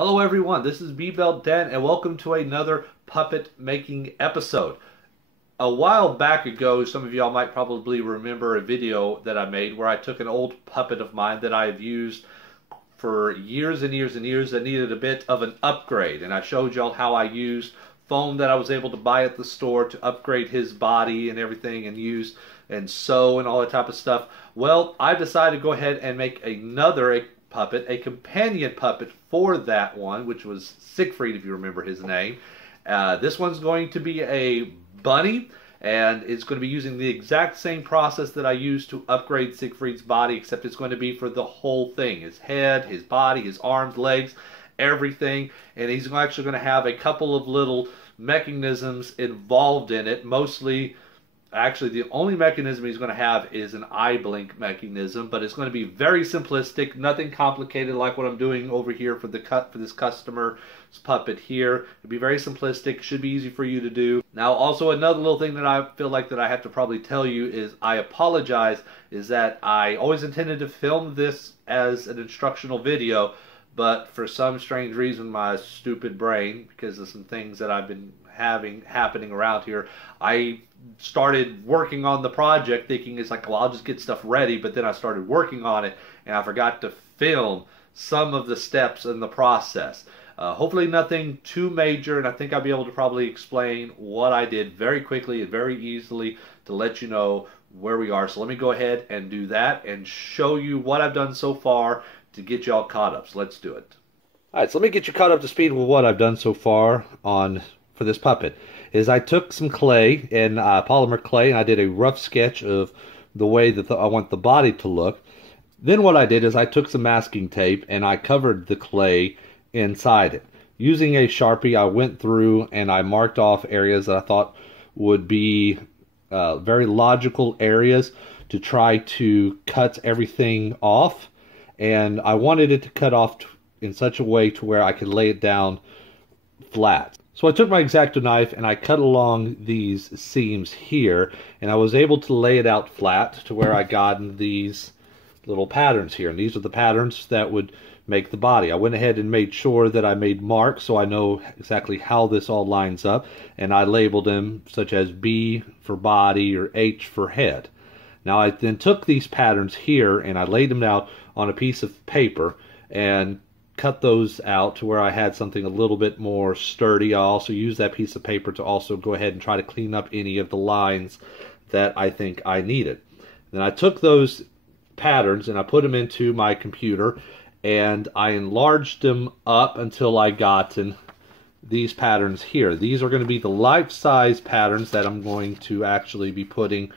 Hello everyone, this is buidl and welcome to another puppet making episode. A while back ago, some of y'all might probably remember a video that I made where I took an old puppet of mine that I have used for years and years and years that needed a bit of an upgrade, and I showed y'all how I used foam that I was able to buy at the store to upgrade his body and everything and use and sew and all that type of stuff. Well, I decided to go ahead and make another puppet, a companion puppet for that one, which was Siegfried, if you remember his name. This one's going to be a bunny, and it's going to be using the exact same process that I used to upgrade Siegfried's body, except it's going to be for the whole thing. His head, his body, his arms, legs, everything. And he's actually going to have a couple of little mechanisms involved in it, mostly. Actually, the only mechanism he's going to have is an eye blink mechanism, but it's going to be very simplistic, nothing complicated like what I'm doing over here for this customer's puppet here. It'll be very simplistic, should be easy for you to do. Now, also another little thing that I feel like that I have to probably tell you is I apologize, is that I always intended to film this as an instructional video, but for some strange reason, my stupid brain, because of some things that I've been having happening around here, I started working on the project thinking it's like, well, I'll just get stuff ready, but then I started working on it and I forgot to film some of the steps in the process. Hopefully nothing too major, and I think I'll be able to probably explain what I did very quickly and very easily to let you know where we are. So let me go ahead and do that and show you what I've done so far to get you all caught up. So let's do it. Alright, so let me get you caught up to speed with what I've done so far for this puppet. I took some clay and polymer clay, and I did a rough sketch of the way that I want the body to look. Then what I did is I took some masking tape and I covered the clay inside it. Using a Sharpie, I went through and I marked off areas that I thought would be very logical areas to try to cut everything off. And I wanted it to cut off in such a way to where I could lay it down flat. So I took my X-Acto knife and I cut along these seams here, and I was able to lay it out flat to where I got these little patterns here. And these are the patterns that would make the body. I went ahead and made sure that I made marks so I know exactly how this all lines up, and I labeled them such as B for body or H for head. Now I then took these patterns here and I laid them out on a piece of paper and cut those out to where I had something a little bit more sturdy. I also used that piece of paper to also go ahead and try to clean up any of the lines that I think I needed. Then I took those patterns and I put them into my computer and I enlarged them up until I gotten these patterns here. These are going to be the life-size patterns that I'm going to actually be putting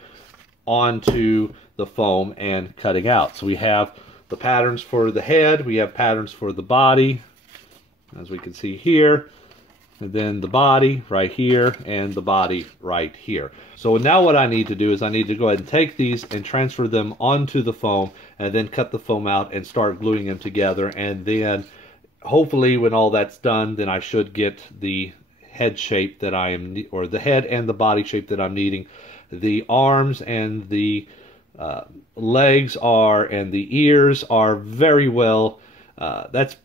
onto the foam and cutting out. So we have the patterns for the head, we have patterns for the body, as we can see here, and then the body right here, and the body right here. So now what I need to do is I need to go ahead and take these and transfer them onto the foam, and then cut the foam out and start gluing them together, and then hopefully when all that's done, then I should get the head shape that I am, or the head and the body shape that I'm needing. The arms and the legs are, and the ears are very well, that's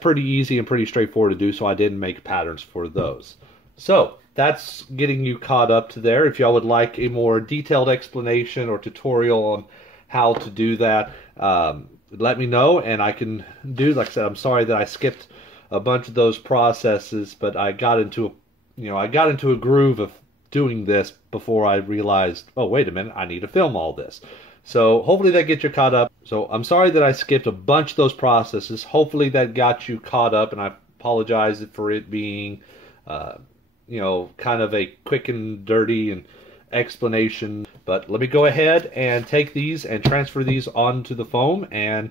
pretty easy and pretty straightforward to do, so I didn't make patterns for those. So that's getting you caught up to there. If y'all would like a more detailed explanation or tutorial on how to do that, let me know and I can do. Like I said, I'm sorry that I skipped a bunch of those processes, but I got into a groove of doing this before I realized, oh, wait a minute, I need to film all this. So hopefully that gets you caught up. So I'm sorry that I skipped a bunch of those processes. Hopefully that got you caught up, and I apologize for it being, kind of a quick and dirty and explanation. But let me go ahead and take these and transfer these onto the foam and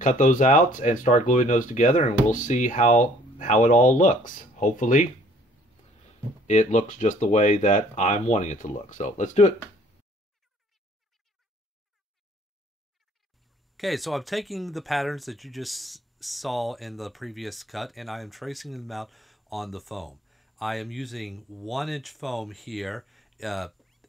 cut those out and start gluing those together, and we'll see how it all looks. Hopefully it looks just the way that I'm wanting it to look. So let's do it. Okay, so I'm taking the patterns that you just saw in the previous cut and I am tracing them out on the foam. I am using 1-inch foam here.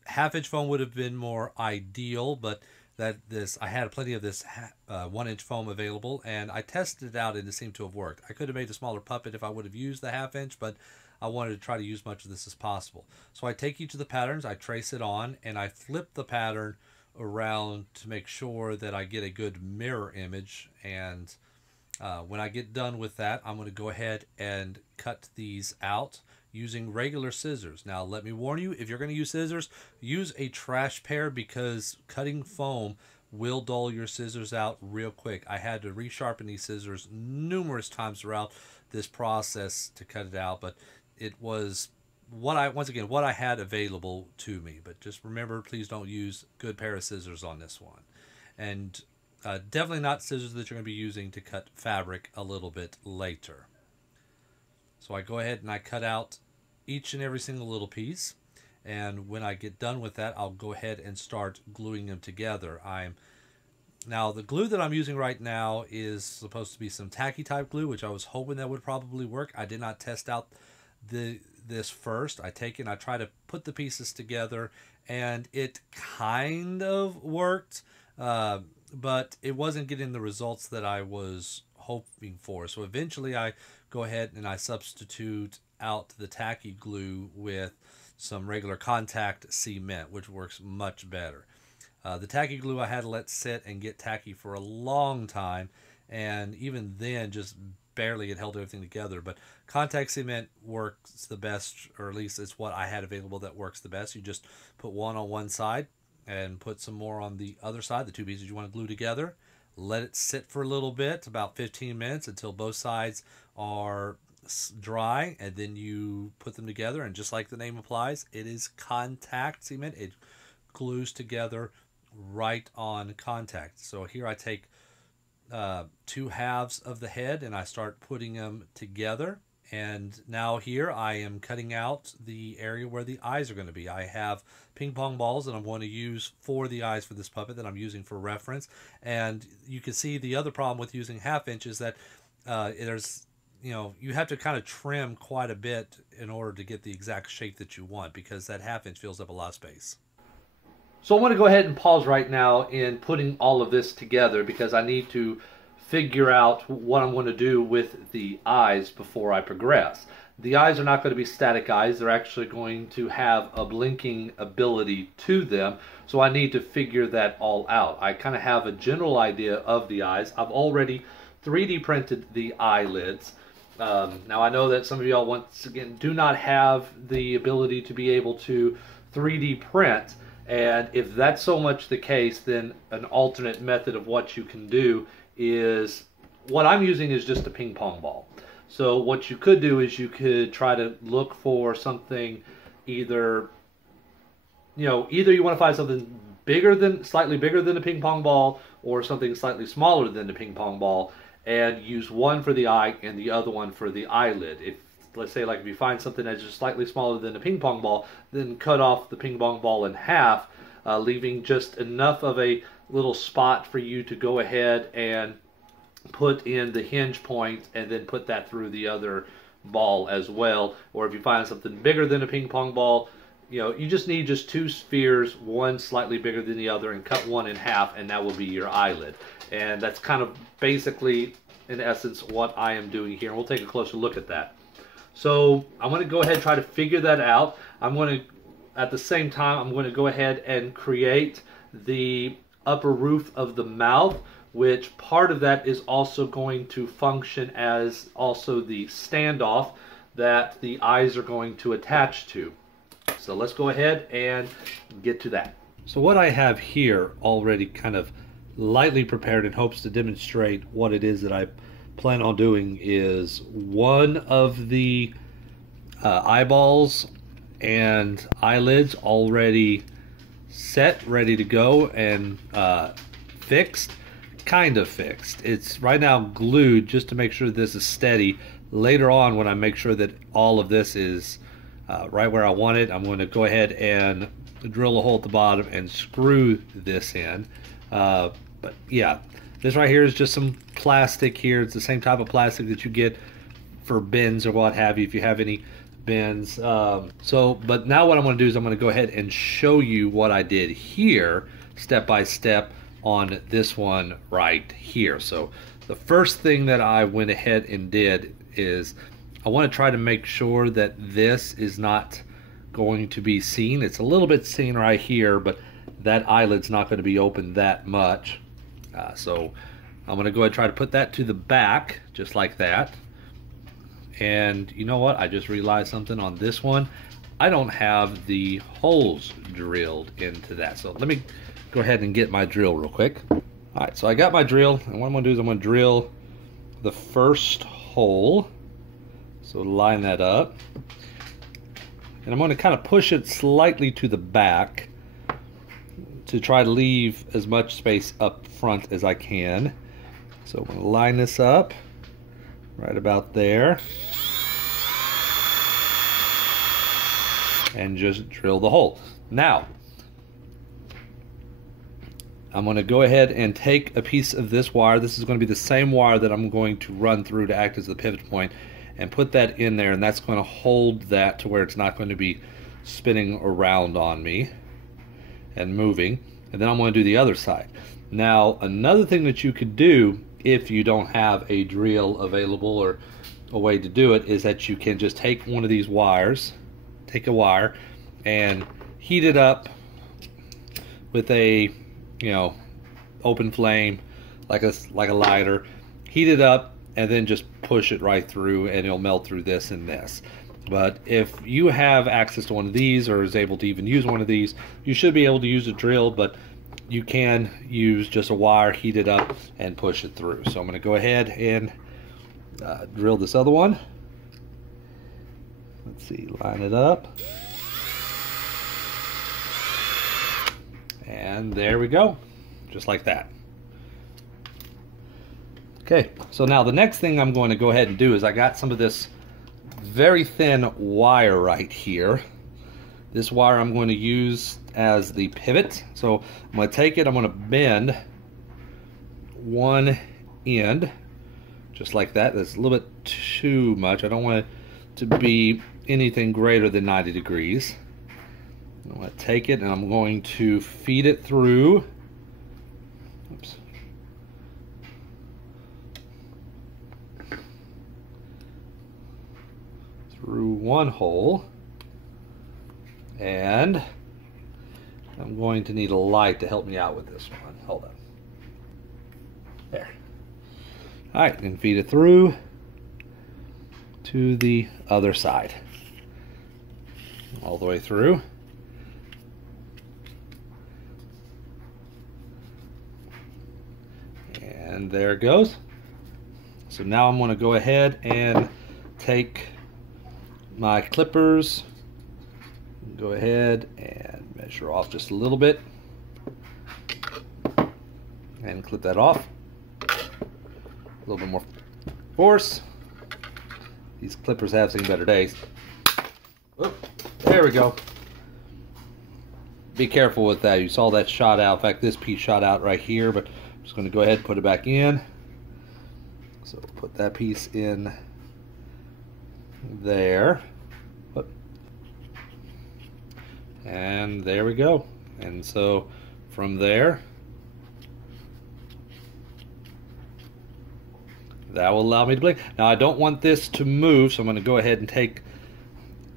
Half-inch foam would have been more ideal, but I had plenty of this 1-inch foam available, and I tested it out, and it seemed to have worked. I could have made a smaller puppet if I would have used the 1/2 inch, but I wanted to try to use much of this as possible. So I take each of the patterns, I trace it on, and I flip the pattern around to make sure that I get a good mirror image. And when I get done with that, I'm going to go ahead and cut these out using regular scissors. Now, let me warn you, if you're going to use scissors, use a trash pair, because cutting foam will dull your scissors out real quick. I had to resharpen these scissors numerous times throughout this process to cut it out, but it was what I had available to me. But just remember, please don't use a good pair of scissors on this one. And definitely not scissors that you're going to be using to cut fabric a little bit later. So I go ahead and I cut out each and every single little piece, and when I get done with that, I'll go ahead and start gluing them together. Now the glue that I'm using right now is supposed to be some tacky type glue, which I was hoping that would probably work. I did not test out this first. I take it and I try to put the pieces together, and it kind of worked, but it wasn't getting the results that I was hoping for. So eventually I go ahead and I substitute out the tacky glue with some regular contact cement, which works much better. The tacky glue I had to let sit and get tacky for a long time, and even then just barely it held everything together. But contact cement works the best, or at least it's what I had available that works the best. You just put one on one side and put some more on the other side, the two pieces you want to glue together. Let it sit for a little bit, about 15 minutes, until both sides are dry, and then you put them together, and just like the name applies, it is contact cement. It glues together right on contact. So here I take 2 halves of the head and I start putting them together, and now here I am cutting out the area where the eyes are going to be. I have ping pong balls that I'm going to use for the eyes for this puppet that I'm using for reference. And you can see the other problem with using 1/2 inch is that you have to kind of trim quite a bit in order to get the exact shape that you want, because that 1/2 inch fills up a lot of space. So I want to go ahead and pause right now in putting all of this together, because I need to figure out what I'm going to do with the eyes before I progress. The eyes are not going to be static eyes. They're actually going to have a blinking ability to them. So I need to figure that all out. I kind of have a general idea of the eyes. I've already 3D printed the eyelids. Now I know that some of y'all, once again, do not have the ability to be able to 3D print. And if that's so much the case, then an alternate method of what you can do is, what I'm using is just a ping pong ball. So what you could do is you could try to look for something, either you want to find something slightly bigger than a ping pong ball, or something slightly smaller than the ping pong ball, and use one for the eye and the other one for the eyelid. Let's say, like, if you find something that's just slightly smaller than a ping pong ball, then cut off the ping pong ball in half, leaving just enough of a little spot for you to go ahead and put in the hinge point, and then put that through the other ball as well. Or if you find something bigger than a ping pong ball, you just need just 2 spheres, one slightly bigger than the other, and cut one in half, and that will be your eyelid. And that's kind of basically, in essence, what I am doing here. And we'll take a closer look at that. So I'm going to go ahead and try to figure that out. At the same time, I'm going to go ahead and create the upper roof of the mouth, which part of that is also going to function as also the standoff that the eyes are going to attach to. So let's go ahead and get to that. So what I have here already kind of lightly prepared in hopes to demonstrate what it is that I plan on doing is one of the eyeballs and eyelids already set, ready to go, and fixed. Kind of fixed. It's right now glued just to make sure this is steady. Later on, when I make sure that all of this is right where I want it, I'm going to go ahead and drill a hole at the bottom and screw this in. But yeah, this right here is just some plastic here. It's the same type of plastic that you get for bins or what have you, if you have any bins. But now what I'm going to do is I'm going to go ahead and show you what I did here, step by step, on this one right here. So the first thing that I went ahead and did is I want to try to make sure that this is not going to be seen. It's a little bit seen right here, but that eyelid's not going to be open that much. So I'm going to go ahead and try to put that to the back, just like that. And you know what? I just realized something on this one. I don't have the holes drilled into that. So let me go ahead and get my drill real quick. All right, so I got my drill, and what I'm going to do is I'm going to drill the first hole. So line that up. And I'm going to kind of push it slightly to the back to try to leave as much space up front as I can. So I'm going to line this up right about there. And just drill the hole. Now, I'm going to go ahead and take a piece of this wire. This is going to be the same wire that I'm going to run through to act as the pivot point, and put that in there, and that's going to hold that to where it's not going to be spinning around on me and moving. And then I'm going to do the other side. Now, another thing that you could do if you don't have a drill available or a way to do it is that you can just take one of these wires, take a wire, and heat it up with a, you know, open flame, like a lighter. Heat it up and then just push it right through, and it'll melt through this and this. But if you have access to one of these, or is able to even use one of these, you should be able to use a drill, but you can use just a wire, heat it up, and push it through. So I'm going to go ahead and drill this other one. Let's see, line it up. And there we go, just like that. Okay, so now the next thing I'm going to go ahead and do is I got some of this very thin wire right here. This wire I'm going to use as the pivot. So I'm going to take it, I'm going to bend one end, just like that. That's a little bit too much. I don't want it to be anything greater than 90 degrees. I'm going to take it and I'm going to feed it through. Oops. Through one hole, and I'm going to need a light to help me out with this one. Hold on. There. All right, and feed it through to the other side, all the way through. And there it goes. So now I'm going to go ahead and take my clippers, go ahead and measure off just a little bit and clip that off. A little bit more force. These clippers have seen better days. Oop, there we go. Be careful with that. You saw that shot out. In fact, this piece shot out right here, but I'm just going to go ahead and put it back in. So put that piece in there. And there we go. And so from there, that will allow me to blink. Now I don't want this to move, so I'm going to go ahead and take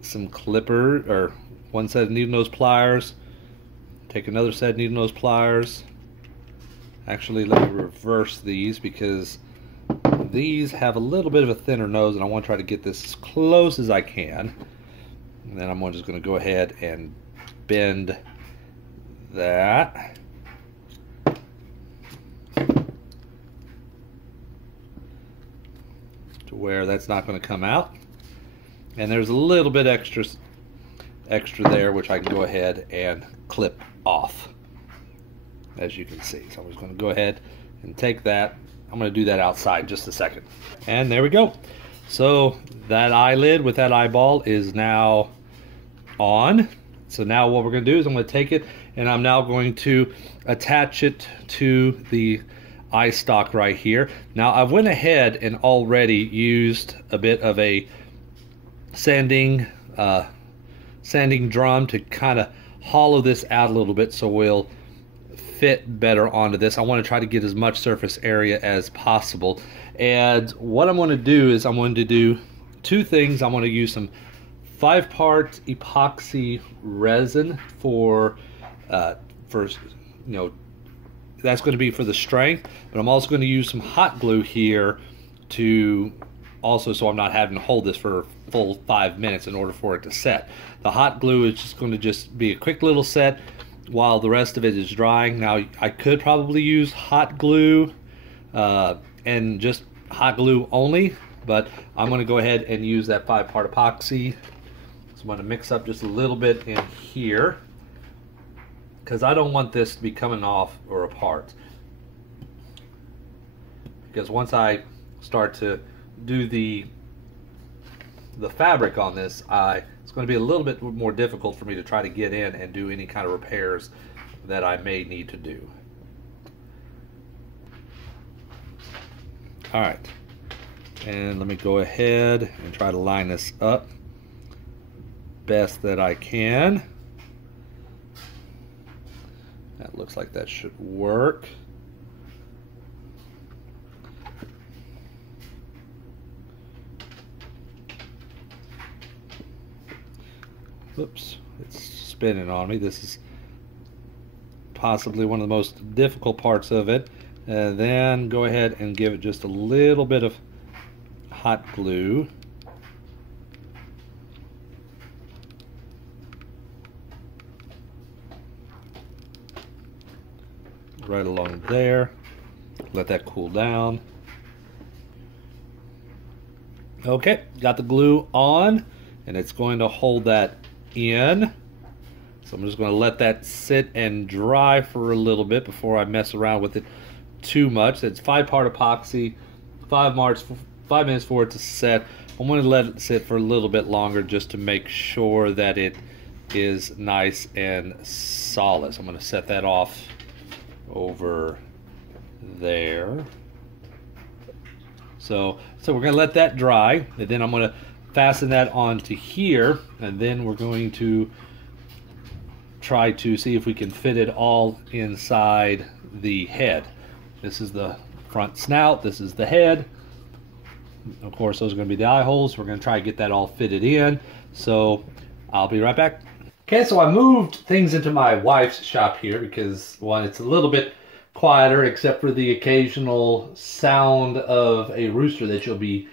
some clipper, or one set of needle nose pliers, take another set of needle nose pliers. Actually, let me reverse these, because these have a little bit of a thinner nose, and I want to try to get this as close as I can. And then I'm just going to go ahead and bend that. To where that's not going to come out. And there's a little bit extra there, which I can go ahead and clip off, as you can see. So I'm just going to go ahead and take that. I'm going to do that outside in just a second. And there we go. So that eyelid with that eyeball is now on. So now what we're going to do is I'm going to take it and I'm now going to attach it to the eye stalk right here. Now I went ahead and already used a bit of a sanding drum to kind of hollow this out a little bit, so we'll fit better onto this. I want to try to get as much surface area as possible. And what I'm going to do is I'm going to do two things. I'm going to use some 5-part epoxy resin for that's going to be for the strength, but I'm also going to use some hot glue here to also, so I'm not having to hold this for a full 5 minutes in order for it to set. The hot glue is just going to be a quick little set while the rest of it is drying. Now I could probably use hot glue and just hot glue only, but I'm going to go ahead and use that 5-part epoxy. So I'm going to mix up just a little bit in here because I don't want this to be coming off or apart. Because once I start to do the fabric on this, it's going to be a little bit more difficult for me to try to get in and do any kind of repairs that I may need to do. All right, and let me go ahead and try to line this up best that I can. That looks like that should work. Oops, it's spinning on me. This is possibly one of the most difficult parts of it. And then go ahead and give it just a little bit of hot glue. Right along there. Let that cool down. Okay, got the glue on, and it's going to hold that in. So I'm just going to let that sit and dry for a little bit before I mess around with it too much. It's 5-part epoxy, 5 minutes for it to set. I'm going to let it sit for a little bit longer just to make sure that it is nice and solid. So I'm going to set that off over there. So we're going to let that dry, and then I'm going to fasten that onto here, and then we're going to try to see if we can fit it all inside the head. This is the front snout, this is the head. Of course, those are going to be the eye holes. We're going to try to get that all fitted in. So I'll be right back. Okay, so I moved things into my wife's shop here because, one, it's a little bit quieter except for the occasional sound of a rooster that you'll be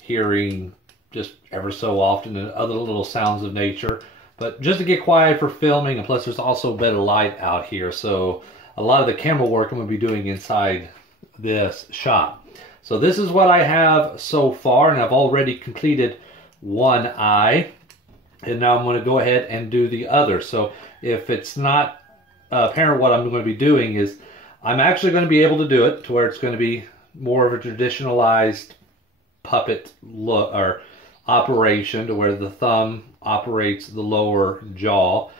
hearing just ever so often, and other little sounds of nature. But just to get quiet for filming, and plus there's also better light out here, so a lot of the camera work I'm going to be doing inside this shop. So this is what I have so far, and I've already completed one eye. And now I'm going to go ahead and do the other. So if it's not apparent what I'm going to be doing is I'm actually going to be able to do it to where it's going to be more of a traditionalized puppet look or operation, to where the thumb operates the lower jaw.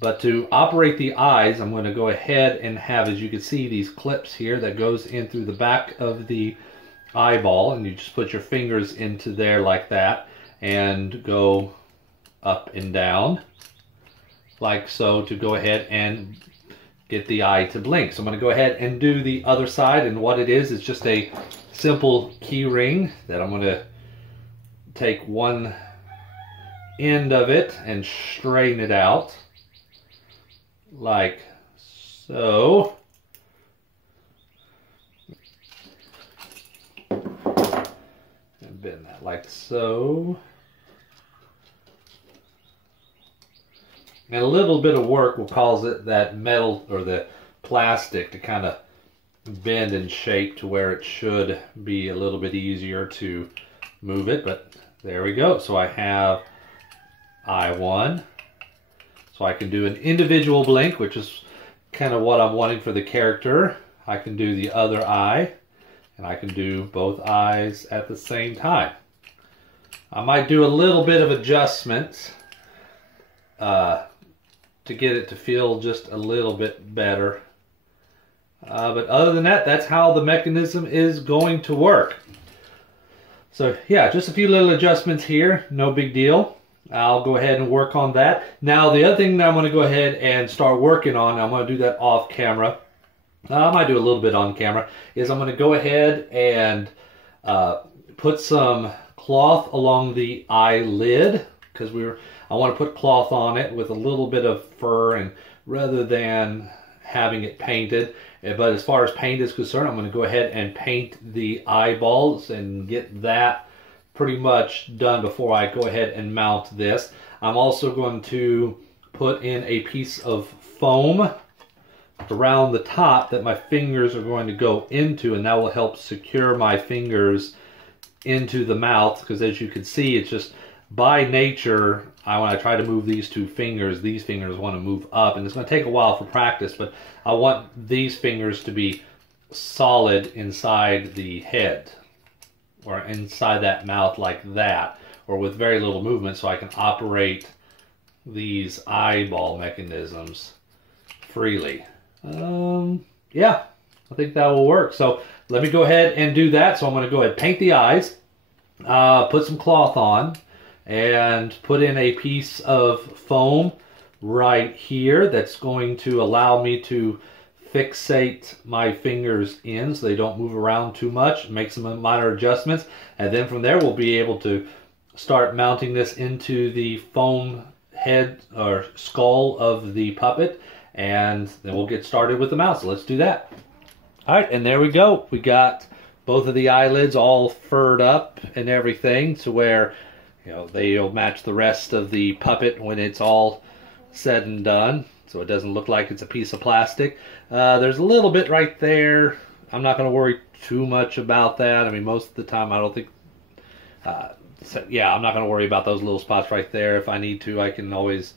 But to operate the eyes, I'm going to go ahead and have, as you can see, these clips here that goes in through the back of the eyeball, and you just put your fingers into there like that and go up and down like so to go ahead and get the eye to blink. So I'm going to go ahead and do the other side, and what it is just a simple key ring that I'm going to take one end of it and straighten it out like so. And bend that like so. And a little bit of work will cause that metal or the plastic to kind of bend and shape to where it should be a little bit easier to move it. But there we go. So I have eye one. So I can do an individual blink, which is kind of what I'm wanting for the character. I can do the other eye, and I can do both eyes at the same time. I might do a little bit of adjustments to get it to feel just a little bit better. But other than that, that's how the mechanism is going to work. So yeah, just a few little adjustments here, no big deal. I'll go ahead and work on that. Now the other thing that I'm going to go ahead and start working on, I'm going to do that off camera, I might do a little bit on camera, is I'm going to go ahead and put some cloth along the eyelid, because I want to put cloth on it with a little bit of fur, and rather than having it painted. But as far as paint is concerned, I'm going to go ahead and paint the eyeballs and get that pretty much done before I go ahead and mount this. I'm also going to put in a piece of foam around the top that my fingers are going to go into, and that will help secure my fingers into the mouth, because as you can see, it's just by nature, when I try to move these two fingers, these fingers want to move up, and it's going to take a while for practice, but I want these fingers to be solid inside the head or inside that mouth like that, or with very little movement, so I can operate these eyeball mechanisms freely. Yeah, I think that will work. So let me go ahead and do that. So I'm going to go ahead and paint the eyes, put some cloth on, and put in a piece of foam right here that's going to allow me to fixate my fingers in so they don't move around too much, make some minor adjustments, and then from there we'll be able to start mounting this into the foam head or skull of the puppet, and then we'll get started with the mouth. So let's do that. All right, and there we go. We got both of the eyelids all furred up and everything to where, you know, they'll match the rest of the puppet when it's all said and done, so it doesn't look like it's a piece of plastic. There's a little bit right there. I'm not going to worry too much about that. I mean, most of the time I don't think... so, yeah, I'm not going to worry about those little spots right there. If I need to, I can always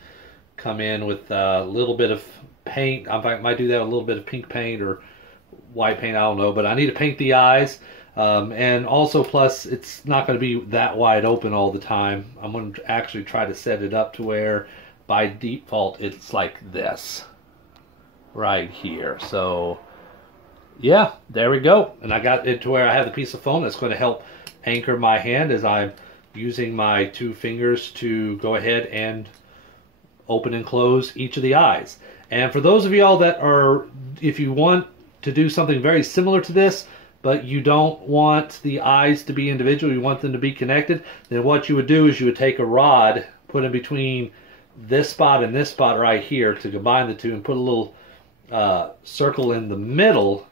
come in with a little bit of paint. I might do that with a little bit of pink paint or white paint, I don't know. But I need to paint the eyes. And also, plus, it's not going to be that wide open all the time. I'm going to actually try to set it up to where, by default, it's like this. Right here. So, yeah, there we go. And I got it to where I have the piece of foam that's going to help anchor my hand as I'm using my two fingers to go ahead and open and close each of the eyes. And for those of y'all that are, if you want to do something very similar to this, but you don't want the eyes to be individual, you want them to be connected, then what you would do is you would take a rod, put in between this spot and this spot right here to combine the two, and put a little circle in the middle,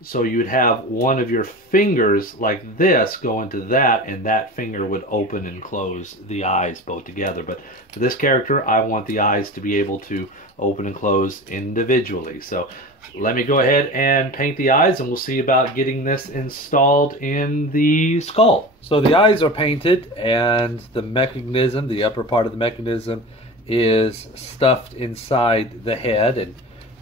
so you would have one of your fingers like this go into that, and that finger would open and close the eyes both together. But for this character, I want the eyes to be able to open and close individually. So let me go ahead and paint the eyes, and we'll see about getting this installed in the skull. So the eyes are painted, and the mechanism, the upper part of the mechanism, is stuffed inside the head, and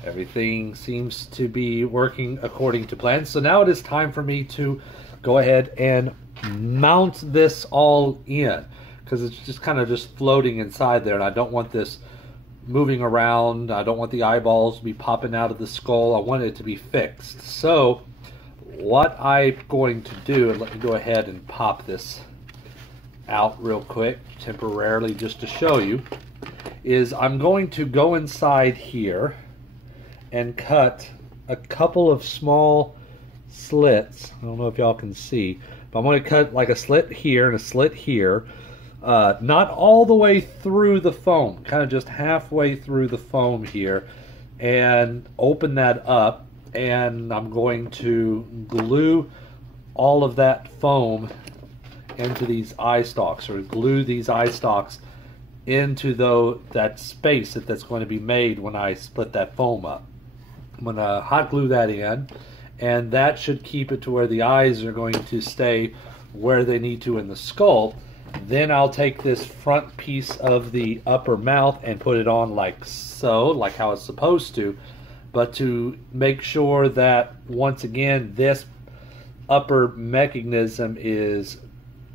everything seems to be working according to plan. So now it is time for me to go ahead and mount this all in, because it's just kind of just floating inside there, and I don't want this moving around. I don't want the eyeballs to be popping out of the skull. I want it to be fixed. So what I'm going to do, and let me go ahead and pop this out real quick temporarily just to show you, is I'm going to go inside here and cut a couple of small slits. I don't know if y'all can see, but I'm going to cut like a slit here and a slit here, not all the way through the foam, kind of just halfway through the foam here, and open that up, and I'm going to glue all of that foam into these eye stalks, or glue these eye stalks into that space that's going to be made when I split that foam up. I'm going to hot glue that in, and that should keep it to where the eyes are going to stay where they need to in the skull. Then I'll take this front piece of the upper mouth and put it on like so, like how it's supposed to. But to make sure that, once again, this upper mechanism is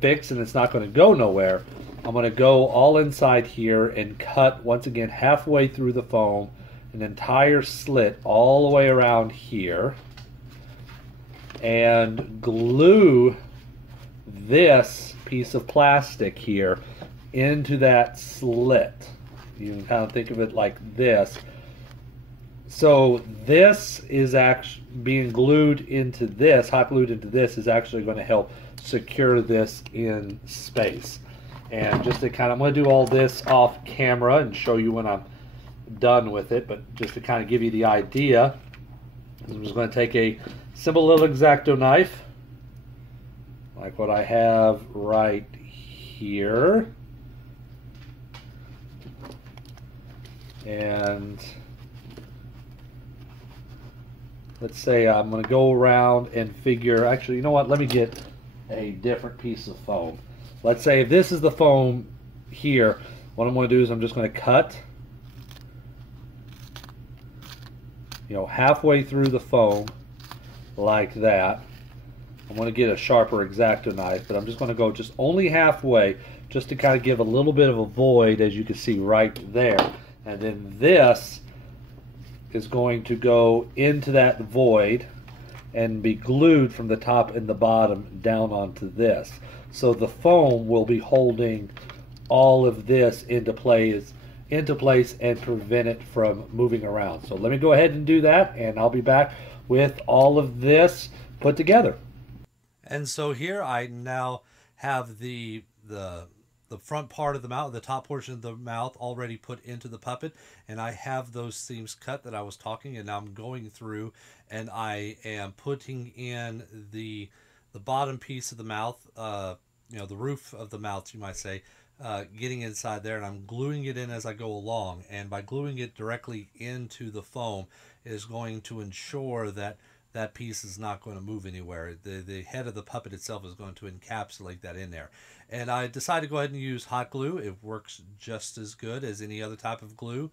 fixed and it's not going to go nowhere, I'm going to go all inside here and cut, once again, halfway through the foam, an entire slit all the way around here, and glue this piece of plastic here into that slit. You can kind of think of it like this. So this is actually being glued into this, hot glued into this, is actually going to help secure this in space. And just to kind of, I'm going to do all this off camera and show you when I'm done with it, but just to kind of give you the idea, I'm just going to take a simple little X-Acto knife, like what I have right here, and let's say I'm going to go around and figure, actually, you know what, let me get a different piece of foam. Let's say if this is the foam here, what I'm going to do is I'm just going to cut, halfway through the foam like that. I'm going to get a sharper X-Acto knife, but I'm just going to go just only halfway, just to kind of give a little bit of a void, as you can see right there. And then this is going to go into that void and be glued from the top and the bottom down onto this. So the foam will be holding all of this into place and prevent it from moving around. So let me go ahead and do that, and I'll be back with all of this put together. And so here I now have the front part of the mouth, the top portion of the mouth already put into the puppet, and I have those seams cut that I was talking, and now I'm going through and I am putting in the bottom piece of the mouth, the roof of the mouth, you might say, getting inside there, and I'm gluing it in as I go along. And by gluing it directly into the foam is going to ensure that that piece is not going to move anywhere. The head of the puppet itself is going to encapsulate that in there. And I decided to go ahead and use hot glue. It works just as good as any other type of glue,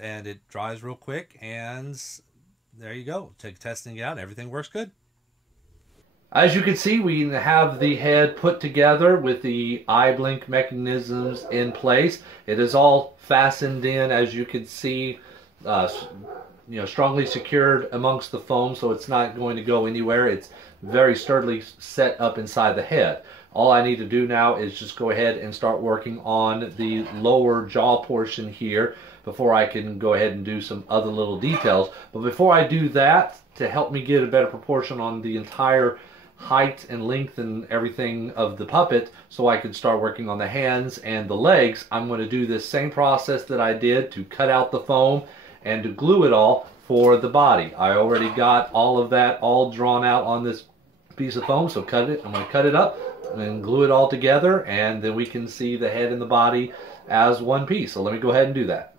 and it dries real quick, and there you go. Testing it out, everything works good. As you can see, we have the head put together with the eye blink mechanisms in place. It is all fastened in, as you can see, strongly secured amongst the foam, so it's not going to go anywhere. It's very sturdily set up inside the head. All I need to do now is just go ahead and start working on the lower jaw portion here before I can go ahead and do some other little details. But before I do that, to help me get a better proportion on the entire height and length and everything of the puppet, so I could start working on the hands and the legs, I'm going to do this same process that I did to cut out the foam and to glue it all for the body. I already got all of that all drawn out on this piece of foam, so I'm going to cut it up and glue it all together, and then we can see the head and the body as one piece. So let me go ahead and do that.